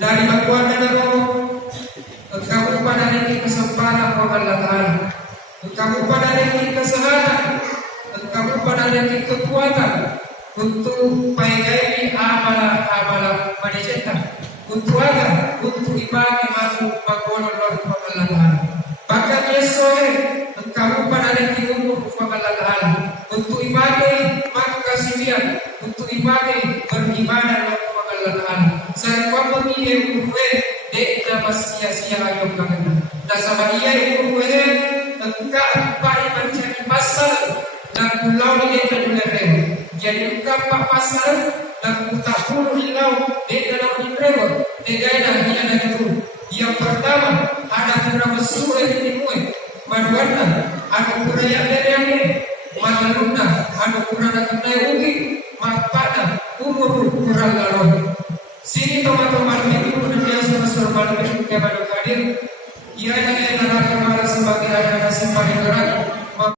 dari bakuan na ko, kamu pada rin kesempatan pangalataan, kamu pada rin kesehatan, kamu pada rin kekuatan untuk paigay amala manisita, untuk apa? Untuk ibagi mampu pagkuhan pangalataan. Bahkan Yesus kamu pada rin umur pangalataan, untuk ibagi magkasilian, untuk ibagi beribadah pangalataan. Sa pamilya uwe de na sia-sia ayong kagana. Nasa iya uwe engka pa ibancani pasal na pulau ni de na jadi engka pa pasal na kutapulu hilau de na ibrego de gaina hiya na itu. Yang pertama ada pura mesura di muwe maduana ada pura yang derenge malunna ada pura na kenai ugi mapana umur pura lalon. Sini teman-teman itu sudah biasa bersorban kepada hadir. Ia yang narasi